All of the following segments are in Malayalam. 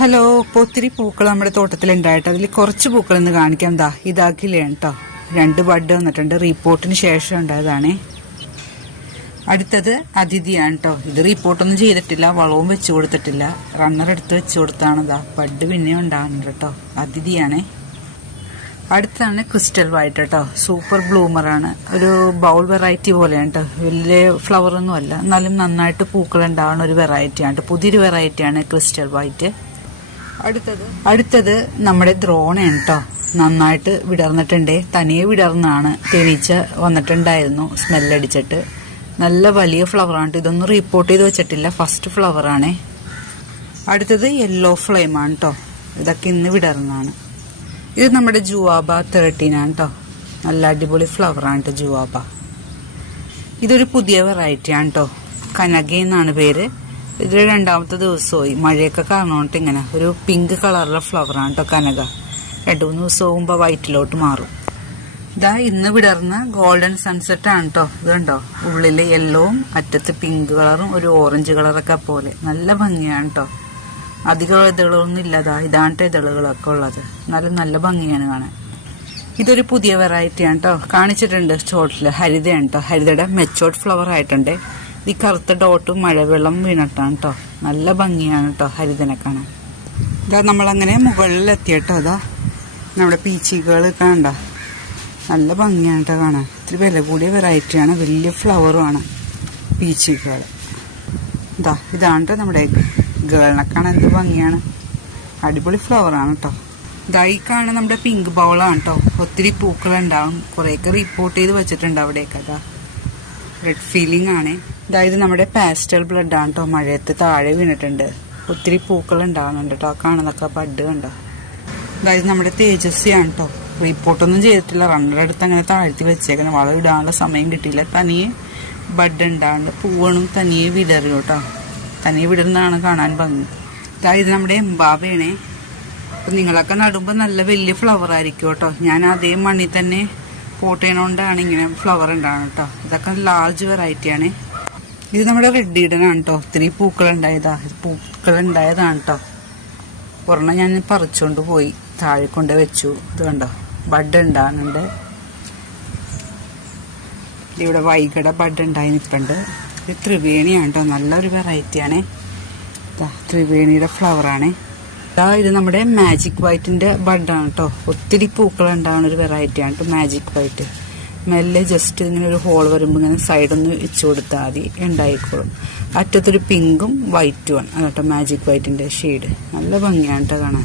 ഹലോ, ഇപ്പോൾ ഒത്തിരി പൂക്കൾ നമ്മുടെ തോട്ടത്തിലുണ്ടായിട്ട് അതിൽ കുറച്ച് പൂക്കൾ ഇന്ന് കാണിക്കാം. ഇതാക്കില്ലേ കേട്ടോ, 2 ബഡ് വന്നിട്ടുണ്ട്. റീപ്പോർട്ടിന് ശേഷം ഉണ്ടായതാണേ. അടുത്തത് അതിഥിയാണ് കേട്ടോ. ഇത് റീപ്പോർട്ടൊന്നും ചെയ്തിട്ടില്ല, വളവും വെച്ച് കൊടുത്തിട്ടില്ല, റണ്ണർ എടുത്ത് വെച്ച് കൊടുത്താണ്. ബഡ് പിന്നെയും ഉണ്ടാകുന്നുണ്ട് കേട്ടോ. അതിഥിയാണേ. അടുത്താണ് ക്രിസ്റ്റൽ വൈറ്റ് കേട്ടോ. സൂപ്പർ ബ്ലൂമറാണ്. ഒരു ബൗൾ വെറൈറ്റി പോലെയാണ് കേട്ടോ. വലിയ ഫ്ലവറൊന്നും അല്ല, എന്നാലും നന്നായിട്ട് പൂക്കൾ ഉണ്ടാവുന്ന ഒരു വെറൈറ്റിയാണ്. പുതിയൊരു വെറൈറ്റിയാണ് ക്രിസ്റ്റൽ വൈറ്റ്. അടുത്തത് നമ്മുടെ ദ്രോണയാണ് കേട്ടോ. നന്നായിട്ട് വിടർന്നിട്ടുണ്ടേ. തനിയെ വിടർന്നാണ്. തേനീച്ച വന്നിട്ടുണ്ടായിരുന്നു സ്മെല്ലടിച്ചിട്ട്. നല്ല വലിയ ഫ്ലവറാണ്. ഇതൊന്നും റിപ്പോർട്ട് ചെയ്ത് വെച്ചിട്ടില്ല, ഫസ്റ്റ് ഫ്ലവറാണേ. അടുത്തത് യെല്ലോ ഫ്ലെയിമാണ് കേട്ടോ. ഇതൊക്കെ ഇന്ന് വിടർന്നാണ്. ഇത് നമ്മുടെ ജുവാബ 13 ആണ് കേട്ടോ. നല്ല അടിപൊളി ഫ്ലവറാണ് കേട്ടോ ജുവാബ. ഇതൊരു പുതിയ വെറൈറ്റിയാണ് കേട്ടോ. കനക എന്നാണ് പേര്. ഇത് 2ാമത്തെ ദിവസമായി. മഴയൊക്കെ കാരണോട്ട് ഇങ്ങനെ ഒരു പിങ്ക് കളറിലെ ഫ്ലവറാണ് കേട്ടോ കനക. 2-3 ദിവസം ആകുമ്പോൾ വൈറ്റിലോട്ട് മാറും. ഇന്ന് വിടർന്ന ഗോൾഡൻ സൺസെറ്റ് ആണ് കേട്ടോ. ഇതുണ്ടോ, ഉള്ളില് യെല്ലോവും അറ്റത്ത് പിങ്ക് കളറും ഒരു ഓറഞ്ച് കളറൊക്കെ പോലെ നല്ല ഭംഗിയാണ് കേട്ടോ. അധികം ഇതളുകളൊന്നും ഇല്ലതാ. ഇതാണ് ഇതളുകളൊക്കെ ഉള്ളത്. നല്ല ഭംഗിയാണ് കാണാൻ. ഇതൊരു പുതിയ വെറൈറ്റിയാണ് കേട്ടോ. കാണിച്ചിട്ടുണ്ട് ഷോർട്ടില്. ഹരിതയാണ് കേട്ടോ. ഹരിതയുടെ മെച്ചോർഡ് ഫ്ലവർ ആയിട്ടുണ്ട്. ഈ കറുത്ത ഡോട്ടും മഴവെള്ളം വീണിട്ടാണ് കേട്ടോ. നല്ല ഭംഗിയാണ് കേട്ടോ ഹരിതനെ കാണാൻ. നമ്മളങ്ങനെ മുകളിലെത്തി കേട്ടോ. നമ്മുടെ പീച്ചികൾ കാണണ്ട, നല്ല ഭംഗിയാണ് കേട്ടോ കാണാൻ. ഇത്തിരി വില കൂടിയ വെറൈറ്റിയാണ്, വലിയ ഫ്ലവറുമാണ് പീച്ചികൾ. ഇതാണ് കേട്ടോ നമ്മുടെ ഗേളിനെ കാണാൻ എന്ത് ഭംഗിയാണ്. അടിപൊളി ഫ്ലവറാണ് കേട്ടോ. ഈ കാണുന്ന നമ്മുടെ പിങ്ക് ബൗളാണ് കേട്ടോ. ഒത്തിരി പൂക്കളുണ്ടാവും. കുറേയൊക്കെ റിപ്പോർട്ട് ചെയ്ത് വെച്ചിട്ടുണ്ട് അവിടെയൊക്കെ. റെഡ് ഫീലിംഗ് ആണ്. ഇത് നമ്മുടെ പാസ്റ്റൽ ബ്ലഡ് ആണ് കേട്ടോ. മഴയത്ത് താഴെ വീണിട്ടുണ്ട്. ഒത്തിരി പൂക്കൾ ഉണ്ടാവുന്നുണ്ട് കേട്ടോ. കാണുന്നൊക്കെ ബഡ് കണ്ടോ. ഇത് നമ്മുടെ തേജസ്വിയാണ് കേട്ടോ. റിപ്പോർട്ടൊന്നും ചെയ്തിട്ടില്ല, റണ്ണർ എടുത്ത് അങ്ങനെ താഴ്ത്തി വെച്ചേക്കണം. വളം ഇടാനുള്ള സമയം കിട്ടിയില്ല. തനിയെ ബഡ് ഉണ്ടാവുന്നുണ്ട്. പൂവണും തനിയെ വിടറി കേട്ടോ. തനിയെ വിടരുന്നതാണ് കാണാൻ ഭംഗി. ഇത് നമ്മുടെ എംബാബയാണേ. അപ്പം നിങ്ങളൊക്കെ നടുമ്പോൾ നല്ല വലിയ ഫ്ലവർ ആയിരിക്കും കേട്ടോ. ഞാൻ അതേ മണ്ണിൽ തന്നെ പോട്ട് ചെയ്യണോണ്ടാണ് ഇങ്ങനെ ഫ്ലവർ ഉണ്ടാവുന്നത് കേട്ടോ. ഇതൊക്കെ ലാർജ് വെറൈറ്റിയാണ്. ഇത് നമ്മുടെ റെഡ് ഈഡനാണ് കേട്ടോ. ഒത്തിരി പൂക്കളുണ്ടായതാണ് കേട്ടോ. ഒരെണ്ണം ഞാൻ പറിച്ചുകൊണ്ട് പോയി താഴെ കൊണ്ട് വെച്ചു. ഇത് കണ്ടോ, ബഡ് ഉണ്ടാകുന്നുണ്ട്. ഇവിടെ വൈകട ബഡ് ഉണ്ടായി നിൽപ്പുണ്ട്. ഇത് ത്രിവേണിയാണ് കേട്ടോ. നല്ലൊരു വെറൈറ്റിയാണ്. ത്രിവേണിയുടെ ഫ്ലവറാണ്. ഇത് നമ്മുടെ മാജിക് വൈറ്റിന്റെ ബഡാണ് കേട്ടോ. ഒത്തിരി പൂക്കൾ ഉണ്ടാകുന്ന ഒരു വെറൈറ്റിയാണ് കേട്ടോ മാജിക് വൈറ്റ്. മെല്ലെ ജസ്റ്റ് ഇങ്ങനെ ഒരു ഹോൾ വരുമ്പോൾ ഇങ്ങനെ സൈഡൊന്ന് വെച്ചു കൊടുത്താൽ മതി, ഉണ്ടായിക്കോളും. അറ്റത്തൊരു പിങ്കും വൈറ്റുമാണ് കേട്ടോ മാജിക് വൈറ്റിന്റെ ഷെയ്ഡ്. നല്ല ഭംഗിയാണ് കേട്ടോ കാണാൻ.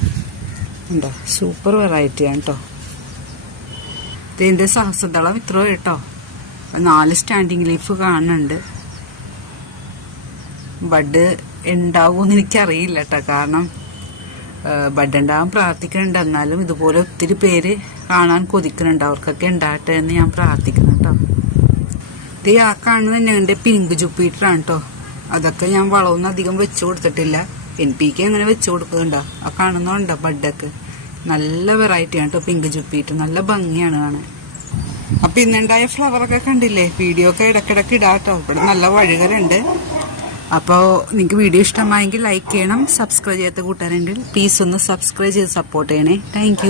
സൂപ്പർ വെറൈറ്റിയാണ് കേട്ടോ. ഇതിന്റെ സഹസ്രദളം ഇത്രയോ കേട്ടോ. 4 സ്റ്റാൻഡിങ് ലീഫ് കാണുന്നുണ്ട്. ബഡ് ഉണ്ടാവുമെന്ന് എനിക്കറിയില്ല കേട്ടോ. കാരണം ബഡ് ഉണ്ടാവാൻ പ്രാർത്ഥിക്കുന്നുണ്ട്. എന്നാലും ഇതുപോലെ ഒത്തിരി പേര് കാണാൻ കൊതിക്കുന്നുണ്ട്. അവർക്കൊക്കെ ഉണ്ടാകട്ടെ എന്ന് ഞാൻ പ്രാർത്ഥിക്കുന്നു കേട്ടോ. ആ കാണുന്നത് ഞങ്ങളുടെ പിങ്ക് ജുപ്പിറ്ററാണ് കേട്ടോ. അതൊക്കെ ഞാൻ വളമൊന്നും അധികം വെച്ച് കൊടുത്തിട്ടില്ല. NPK അങ്ങനെ വെച്ച് കൊടുക്കുന്നുണ്ടോ. ആ കാണുന്നുണ്ടോ ബഡൊക്കെ. നല്ല വെറൈറ്റിയാണ് കേട്ടോ പിങ്ക് ജുപ്പിറ്റർ. നല്ല ഭംഗിയാണ് കാണാൻ. അപ്പൊ ഇന്നുണ്ടായ ഫ്ലവറൊക്കെ കണ്ടില്ലേ. വീഡിയോ ഒക്കെ ഇടക്കിടക്ക് ഇടാട്ടോ. ഇവിടെ നല്ല വഴുകലുണ്ട്. അപ്പോൾ നിങ്ങൾക്ക് വീഡിയോ ഇഷ്ടമായെങ്കിൽ ലൈക്ക് ചെയ്യണം. സബ്സ്ക്രൈബ് ചെയ്യാത്ത കൂട്ടുകാരുണ്ടെങ്കിൽ പ്ലീസ് ഒന്ന് സബ്സ്ക്രൈബ് ചെയ്ത് സപ്പോർട്ട് ചെയ്യണേ. താങ്ക്